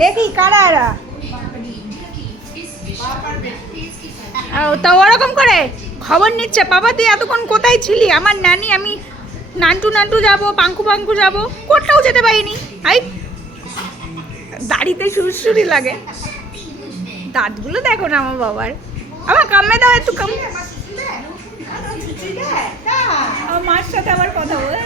দেখি কারা এরা। তা ওরকম করে খবর নিচ্ছে, বাবা তুই এতক্ষণ কোথায় ছিলি? আমার নানি, আমি নান্টু নান্টু যাবো, পাঙ্কু পাঙ্কু যাবো, কোথাও যেতে পারিনি। আই দাড়িতে সুরসুরি লাগে, দাঁতগুলো দেখো না আমার বাবার। আমার কামে দাও একটু কাম। আমার মার সাথে আবার কথা বলে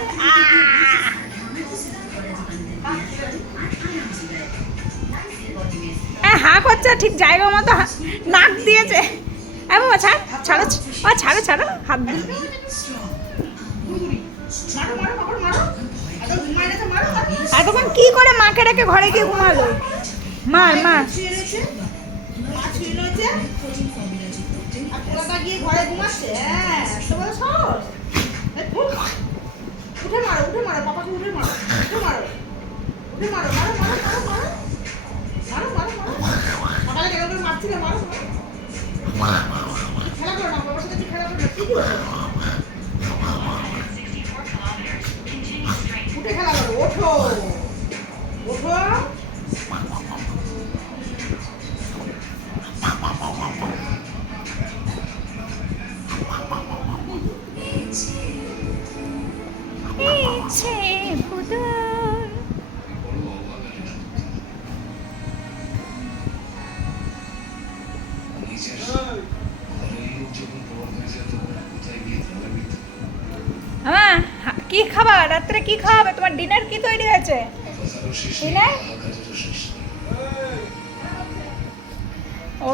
হা করছে, ঠিক জায়গা মতো নাক দিয়েছে। বাবা ছাড় ছাড়ো, ছাড়ো ছাড়ো, হাত দিল। এতক্ষণ কি করে মাকে রেখে ঘরে গিয়ে ঘুমালো? মার মার ঘরে ঘুমাচ্ছে। উঠে মারো, উঠে মারো, পাপাকে উঠে মারো, উঠে মারো, উঠে মারো, মারো মারো মারো মারো মারো মারো মারো। পাপাকে কেন করে মারছিলে? মারো খেলা করো না, বাবার সাথে খেলা করো না। কি করো? উঠে খেলা করো, ওঠো ওঠো। হ্যাঁ, কি খাবা রাত্রে? কি খাওয়াবে? তোমার ডিনার কি তৈরি হয়েছে? ডিনার ও